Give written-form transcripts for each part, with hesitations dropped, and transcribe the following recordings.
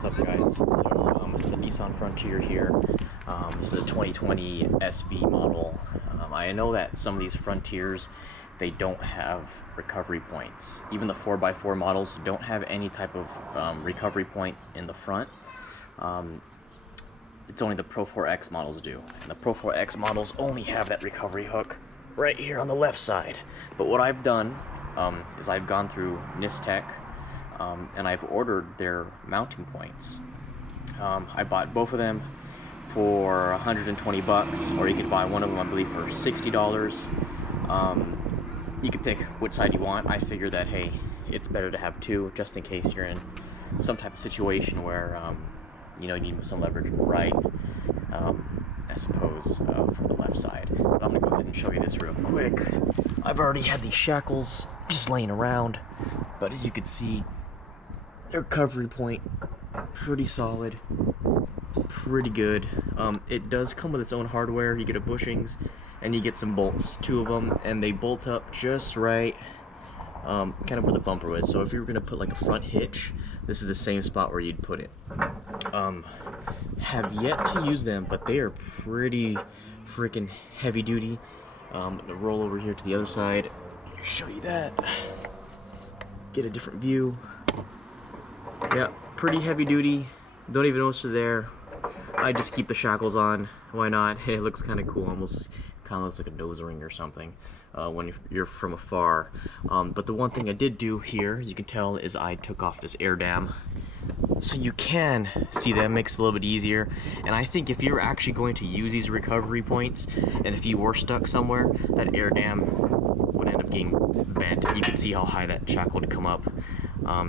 What's up, guys? So the Nissan Frontier here. This is a 2020 SV model. I know that some of these Frontiers, they don't have recovery points. Even the 4x4 models don't have any type of recovery point in the front. It's only the Pro 4X models do. And the Pro 4X models only have that recovery hook right here on the left side. But what I've done is I've gone through Nisstec and I've ordered their mounting points. I bought both of them for 120 bucks, or you could buy one of them, I believe, for $60. You can pick which side you want. I figured that, hey, it's better to have two, just in case you're in some type of situation where you know, you need some leverage right, I suppose, from the left side. But I'm gonna go ahead and show you this real quick. I've already had these shackles just laying around, but as you can see, their recovery point pretty solid, pretty good. It does come with its own hardware. You get a bushings and you get some bolts, two of them, and they bolt up just right, kind of where the bumper is. So if you were gonna put like a front hitch, this is the same spot where you'd put it. Have yet to use them, but they are pretty freaking heavy duty. I'm gonna roll over here to the other side, show you that, get a different view. Yeah, pretty heavy duty. Don't even notice they're there. I just keep the shackles on. Why not? Hey, it looks kind of cool. Almost kind of looks like a nose ring or something when you're from afar. But the one thing I did do here, as you can tell, is I took off this air dam. So you can see that makes it a little bit easier. And I think if you're actually going to use these recovery points, and if you were stuck somewhere, that air dam would end up getting bent. You can see how high that shackle would come up.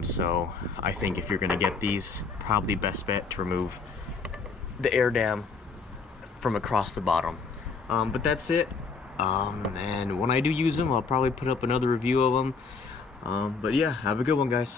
So I think if you're gonna get these, probably best bet to remove the air dam from across the bottom. But that's it. And when I do use them, I'll probably put up another review of them. But yeah, have a good one, guys.